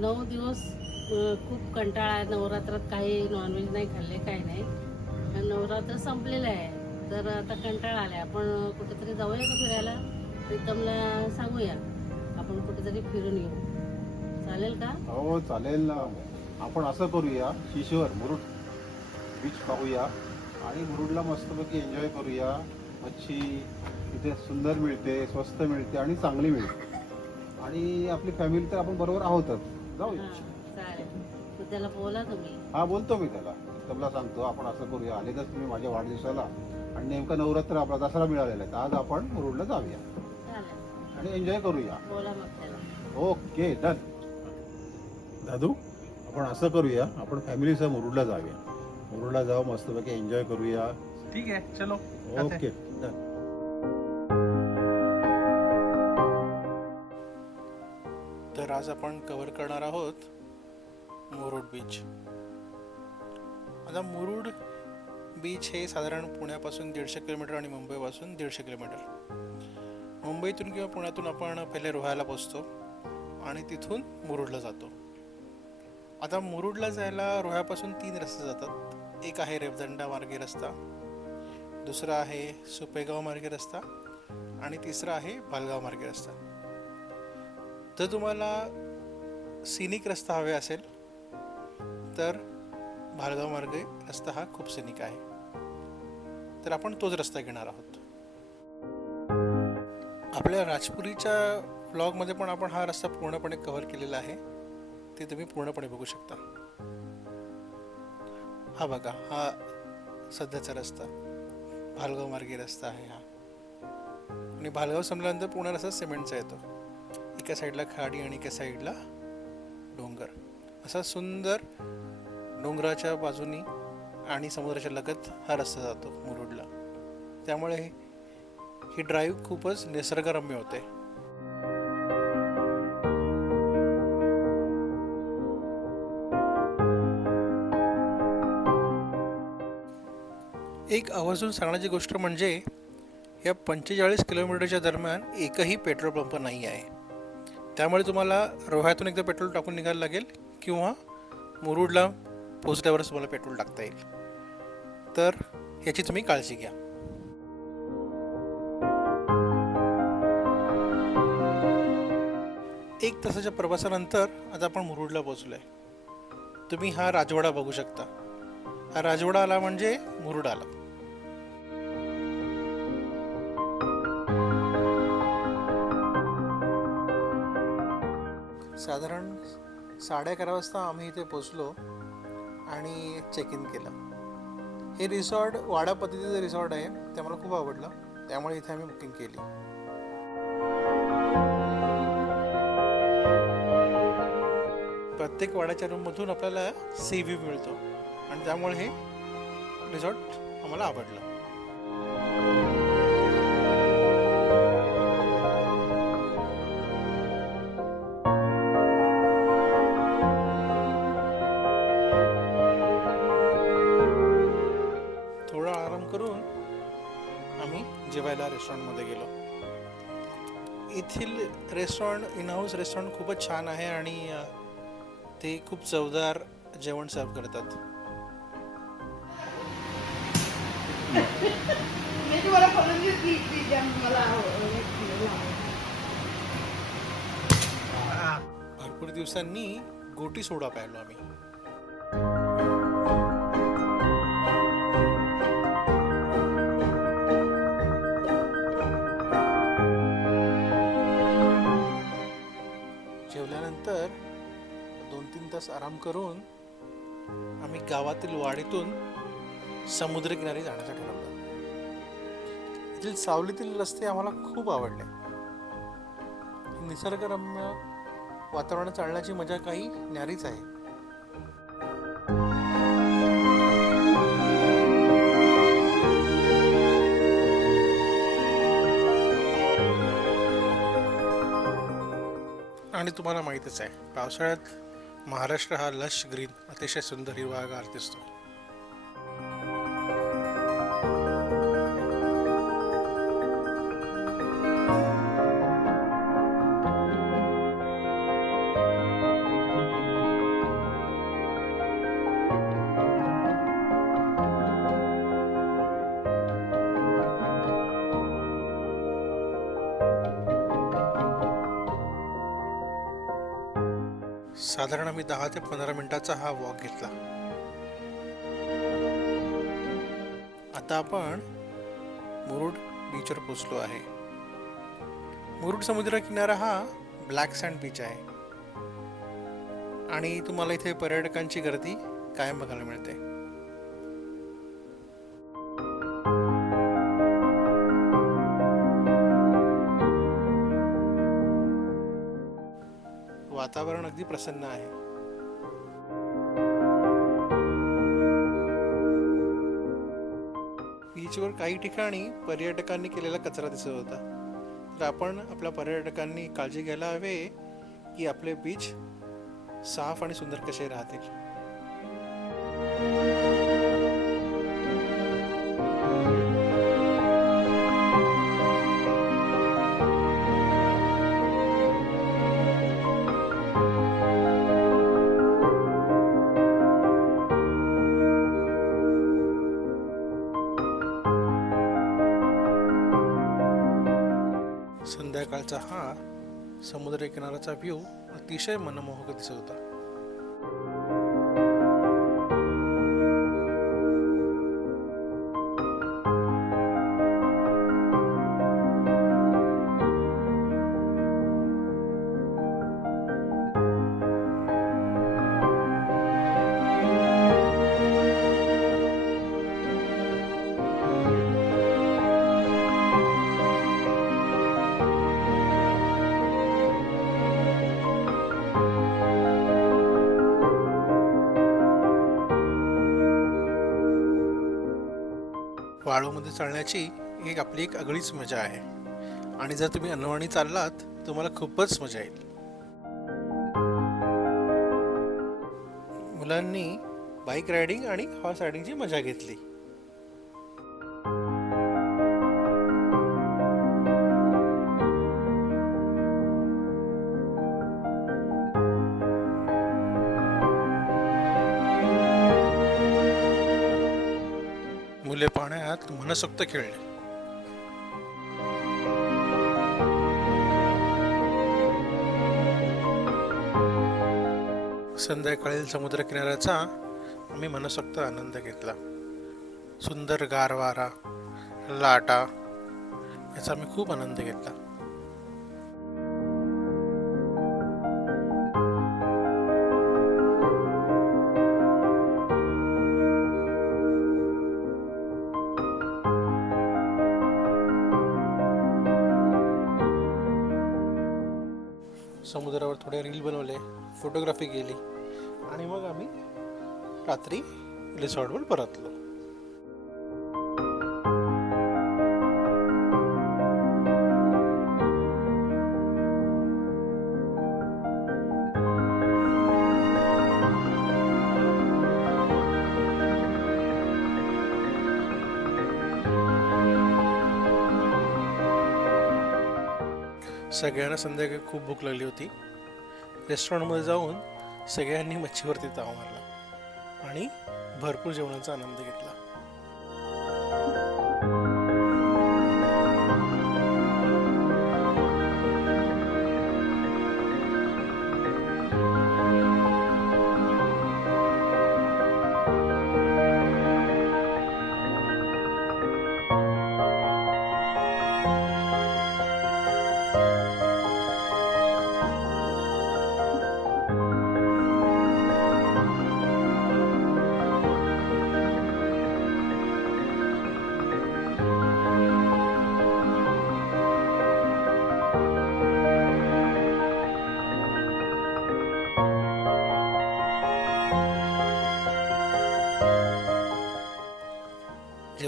नऊ दिवस खूप कंटाळा आहे. नवरात्रात काही नॉनव्हेज नाही खाल्ले काही नाही. नवरात्र संपलेलं आहे. तर आता कंटाळा आला आपण कुठेतरी जाऊया का फिरायला? प्रीतमला सांगूया. आपण कुठेतरी फिरून येऊ. चालेल का? हो चालेल. ना आपण असं करूया. शिशोर मुरुड बीच पाहूया. आणि मुरुडला मस्तपैकी एन्जॉय करूया. मच्छी इथे सुंदर मिळते स्वस्त मिळते आणि चांगली मिळते. आणि आपली फॅमिली तर आपण बरोबर आहोतच. जाऊया हां त्याला बोला तुम्ही. हा बोलतो मी त्याला. तबला सांगतो आपण असं करूया. आलेच तुम्ही माझ्या वाढदिवसाला. आणि नेमका नवरात्र आपला दसरा मिळालेला आहे. तर आज आपण मुरुडला जाऊया. आणि एन्जॉय करूया. Okay done. दादू आपण असं करूया. आपण फॅमिलीसह मुरुडला जाऊया. मुरुडला जाऊ मस्तपैकी एन्जॉय करूया. ठीक है चलो. Okay done. तर आज आपण कवर करणार आहोत मुरुड बीच आता मुरुड बीच हे साधारण पुण्यापासून दीडशे किलोमीटर आणि मुंबईपासून दीडशे किलोमीटर. मुंबईतून किंवा पुण्यातून आपण पहिले रोहायला पोचतो आणि तिथून मुरुडला जातो. आता मुरुडला जायला रोह्यापासून तीन रस्ते जातात. एक आहे रेवदंडा मार्गे रस्ता दुसरा आहे सुपेगाव मार्गे रस्ता आणि तिसरा आहे भालगाव मार्गे रस्ता. जर तुम्हाला सिनिक रस्ता हवे असेल तर भालगाव मार्गे रस्ता हा खूप सिनिक आहे. तर आपण तोच रस्ता घेणार आहोत. आपल्या राजपुरीच्या ब्लॉगमध्ये पण आपण हा रस्ता पूर्णपणे कव्हर केलेला आहे. ते तुम्ही पूर्णपणे बघू शकता. हा बघा हा सध्याचा रस्ता. भालगाव मार्गे रस्ता आहे हा. आणि भालगाव संपल्यानंतर पूर्ण रस्ता सिमेंटचा येतो. एका साईडला खाडी आणि एका साईडला डोंगर. असा सुंदर डोंगराच्या बाजूनी आणि समुद्राच्या लगत हा रस्ता जातो मुरुडला. त्यामुळे ही- ही ड्राईव्ह खूपच निसर्गरम्य होते. एक आवर्जून सांगण्याची गोष्ट म्हणजे या पंचेचाळीस किलोमीटरच्या दरम्यान एकही पेट्रोल पंप नाही आहे. त्यामुळे तुम्हाला रोह्यातून एकदा पेट्रोल टाकून निघायला लागेल किंवा मुरुडला पोचल्यावरच तुम्हाला पेट्रोल टाकता येईल. तर याची तुम्ही काळजी घ्या. एक तासाच्या प्रवासानंतर आता आपण मुरुडला पोचलो आहे तुम्ही हा राजवाडा बघू शकता. हा राजवाडा आला म्हणजे मुरुड आला. साधारण साडे अकरा वाजता आम्ही इथे पोचलो आणि चेक इन केलं. हे रिसॉर्ट वाडा पद्धतीचं रिसॉर्ट आहे ते मला खूप आवडलं. त्यामुळे इथे आम्ही बुकिंग केली. प्रत्येक वाड्याच्या रूममधून आपल्याला सी व्ह्यू मिळतो. आणि त्यामुळे हे रिसॉर्ट आम्हाला आवडलं. रेस्टॉरंटमध्ये गेलो. येथील रेस्टॉरंट इन हाऊस रेस्टॉरंट खूपच छान आहे आणि ते खूप चवदार जेवण सर्व करतात. मी तुम्हाला फलंदी ती ती द्या मला आवड- भरपूर दिवसांनी गोटी सोडा प्यायलो आम्ही. तास आराम करून आम्ही गावातील वाडीतून समुद्रकिनारी जाण्याचं ठरवलं येथील सावलीतील रस्ते आम्हाला खूप आवडले. निसर्गरम्य वातावरणात चालण्याची मजा काही न्यारीच आहे. आणि तुम्हाला माहीतच आहे पावसाळ्यात महाराष्ट्र हा लश ग्रीन अतिशय सुंदर हिरवागार दिसतो. साधारण आम्ही दहा ते पंधरा मिनिटाचा हा वॉक घेतला. आता आपण मुरुड बीचवर पोचलो आहे. मुरुड समुद्र किनारा हा ब्लॅक सँड बीच आहे. आणि तुम्हाला इथे पर्यटकांची गर्दी कायम बघायला मिळते. वातावरण अगदी प्रसन्न आहे. बीचवर काही ठिकाणी पर्यटकांनी केलेला कचरा दिसत होता. तर आपण आपल्या पर्यटकांनी काळजी घ्यायला हवे की आपले बीच साफ आणि सुंदर कसे राहतील. संध्याकाळचा हा समुद्र किनाऱ्याचा व्ह्यू अतिशय मनमोहक दिसत होता. वाळूमध्ये चालण्याची एक आपली एक आगळीच मजा आहे. आणि जर तुम्ही अनवाणी चाललात तुम्हाला खूपच मजा येईल. मुलांनी बाईक रायडिंग आणि हॉर्स रायडिंगची मजा घेतली. मनसोक्त खेळले. संध्याकाळी समुद्र किनाऱ्याचा आम्ही मनसोक्त आनंद घेतला. सुंदर गारवारा लाटा याचा आम्ही खूप आनंद घेतला. समुद्रावर थोडे रील बनवले फोटोग्राफी केली आणि मग आम्ही रात्री रिसॉर्टवर परतलो. सगळ्यांना संध्याकाळी खूप भूक लागली होती. रेस्टॉरंटमध्ये जाऊन सगळ्यांनी मच्छीवरती ताव मारला आणि भरपूर जेवणाचा आनंद घेतला.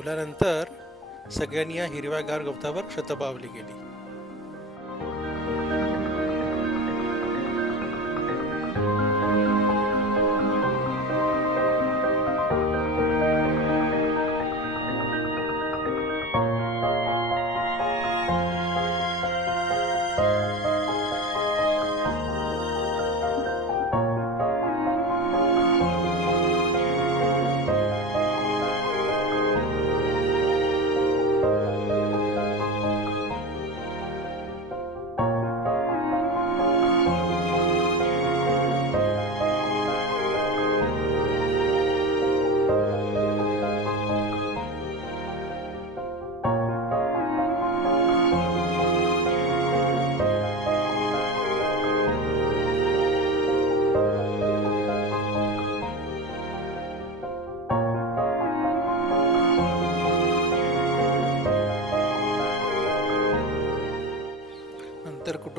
जेवल्यानंतर सगळ्यांनी या हिरव्यागार गवतावर शतपावली गेली.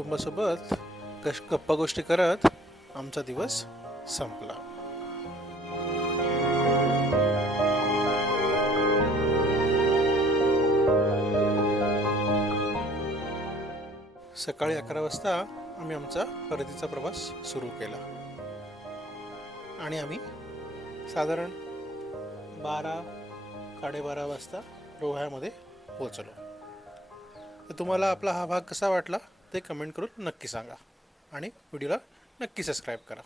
कुटुंबासोबत कश गप्पा गोष्टी करत आमचा दिवस संपला. सकाळी अकरा वाजता आम्ही आमचा परतीचा प्रवास सुरू केला. आणि आम्ही साधारण बारा साडेबारा वाजता रोह्यामध्ये पोचलो तर तुम्हाला आपला हा भाग कसा वाटला? ते कमेंट करून नक्की सांगा. आणि व्हिडिओला नक्की सबस्क्राईब करा.